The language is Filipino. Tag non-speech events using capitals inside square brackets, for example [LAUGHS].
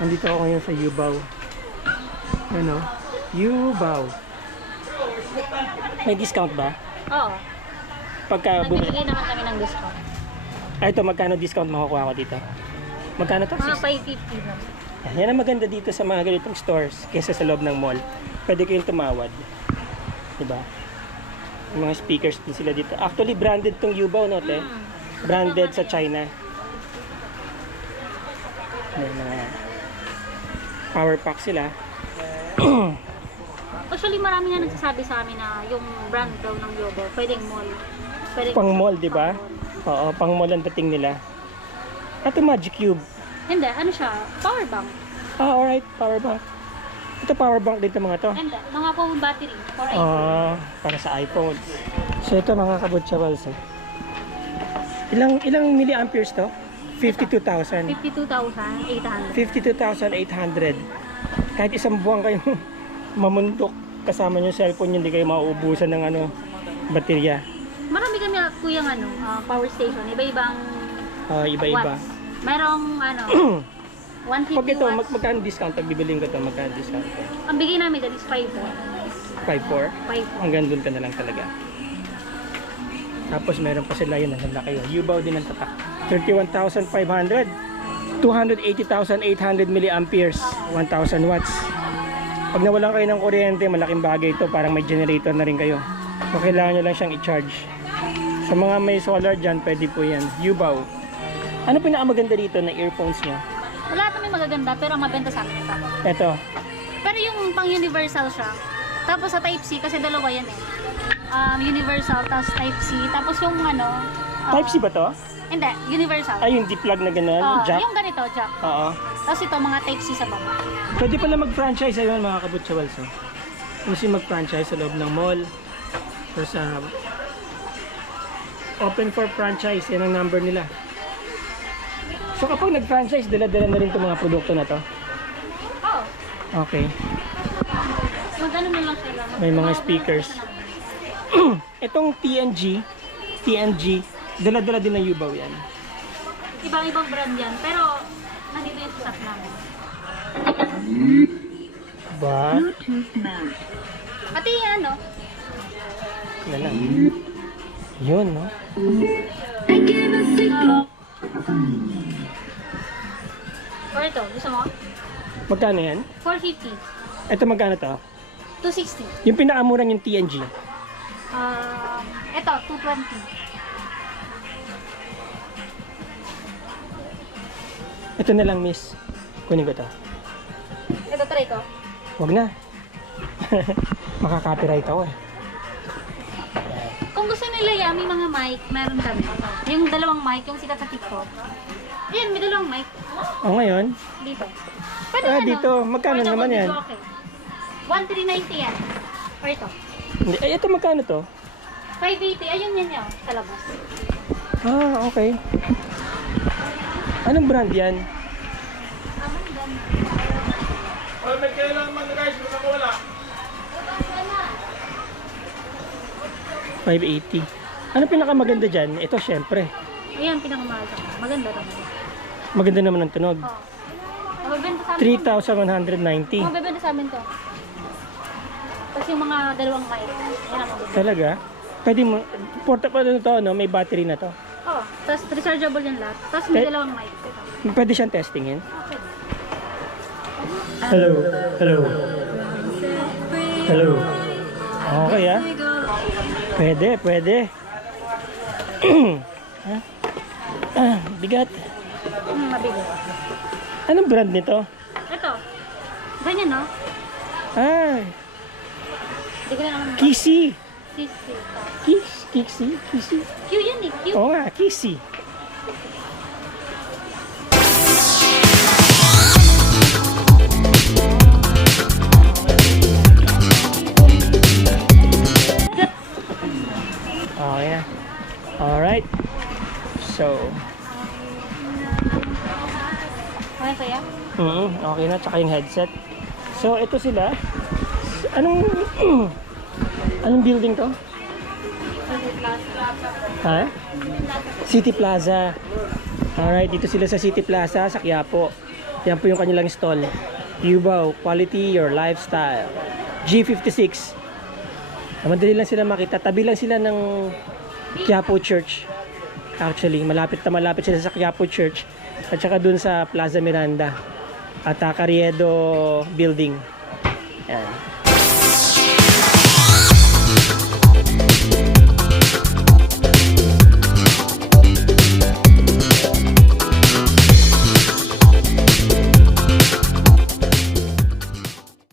Nandito ako ngayon sa Yubaw. Ano? Yubaw. May discount ba? Oo. Pagka bumili. Nagbibigay naman kami ng discount. Ay, ito, magkano discount makukuha ko dito? Magkano to? Mga Six- 550 lang. Yan ang maganda dito sa mga ganitong stores kaysa sa loob ng mall. Pwede kayong tumawad. Diba? Yung mga speakers din sila dito. Actually, branded tong Yubaw, no, te? Mm. Branded sa China. May mga power pack sila. [CLEARS THROAT] Actually, marami nga nagsasabi sa amin na yung brand daw ng Yobo, pwedeng mall. Pwedeng Pang mall, di ba? Oo, pang mall ang dating nila. At yung Magic Cube. Hindi, ano siya? Power bank. Ah, alright, power bank. Ito power bank dito mga to. Hindi, mga phone battery for iPhone. Ah, para sa iPhone. So ito mga kabutsawals. Eh. Ilang ilang milliamperes to? 52,000. 52,800. 52,800. Kahit isang buwan kayo [LAUGHS] mamundok kasama yung cellphone nyo, hindi kayo mauubusan ng ano, baterya. Marami kami ah, kuyang ano, ah, power station. Iba-ibang Ah, iba-iba. watts. Merong ano, [CLEARS THROAT] 150 Pag ito, mag watts. magkano discount? Pag bibiling ko ito, magkano discount? Ang bigay namin dyan is 5 5,400? 5 Hanggang doon ka na lang talaga. Tapos meron pa sila yun, ang laki yun. Yubaw din ang tatak. 31,500. 280,800 milliamperes. 1,000 watts. Pag nawalan kayo ng kuryente, malaking bagay ito. Parang may generator na rin kayo. So, kailangan nyo lang siyang i-charge. Sa mga may solar dyan, pwede po yan. Yubaw. Ano pinakamaganda dito na earphones nyo? Wala kami magaganda pero ang mabenta sa amin ito. Ito. Pero yung pang universal siya. Tapos sa type C kasi dalawa yan eh. Um, universal tapos type C. Tapos yung ano, ah, Type C ba to? Hindi, universal. Ay, yung D-plug na gano'n? Ah, jack? yung ganito, jack. Oo. Tapos ito mga type C sa baba. Pwede pala mag-franchise ayun mga kabutsawals. Oh. Kasi mag-franchise sa loob ng mall. Or sa open for franchise. Yan ang number nila. So kapag nag-franchise, dala-dala na rin itong mga produkto na to. Oh, Okay. magano na lang sila. May mga speakers. [CLEARS THROAT] Itong TNG, TNG, dala-dala din ng Yubaw yan. Ibang-ibang brand yan. Pero, nandito yung stock namin. Ba? Pati yung ano, Yan lang. Yun, no? uh, or ito, gusto mo? Magkano yan? 450. Ito magkano to? 260. Yung pinakamurang yung TNG. Um, ito, 220. Ito na lang, miss. Kunin ko to. Ito, try ko. Huwag na. [LAUGHS] Makaka-copyright ako eh. Kung gusto nila yan, may mga mic, meron kami. Yung dalawang mic, yung sikat sa TikTok. Ayan, may dalawang mic. O ngayon, Dito. Pwede Ah, ano? dito. Magkano naman yan? video, Okay. 1390 yan. Or ito. hindi, ay ito magkano to? 580. Ayun yan yun. Sa labas. Ah, okay. Anong brand yan? Oy, may kailangan man guys, baka wala. 580. Ano pinakamaganda dyan? Ito syempre. Ayan, pinakamahal. Maganda naman. Maganda naman ang tunog. Oh. Mabibenta sa amin. 3,190. Mabibenta sa amin to. Tapos yung mga dalawang mic. Yan ang mabibenta. Talaga? Pwede mo, portable na to, no? May battery na to. Tapos rechargeable yung lahat. Tapos may dalawang mic. Ito. Pwede siyang testingin. Hello. Hello. Hello. Okay ah. Pwede, pwede. Ah, [CLEARS THROAT] bigat. Hmm, mabigat. Anong brand nito? Ito. Ganyan, no? Ah, Hindi ko na naman. Kissy. Kiss, Kissy, Kissy. Q yan eh. Q. Oo nga, Kissy. Okay na. Alright. So, Okay, kuya? mm okay na. Tsaka yung headset. So, ito sila. Anong, [CLEARS THROAT] anong building to? Ha? City Plaza. Alright, dito sila sa City Plaza sa Quiapo. Yan po yung kanilang stall. Yubaw, quality your lifestyle. G56. Madali lang sila makita. Tabi lang sila ng Quiapo Church. Actually, malapit na malapit sila sa Quiapo Church. At saka dun sa Plaza Miranda. At uh, Carriedo Building. Yan.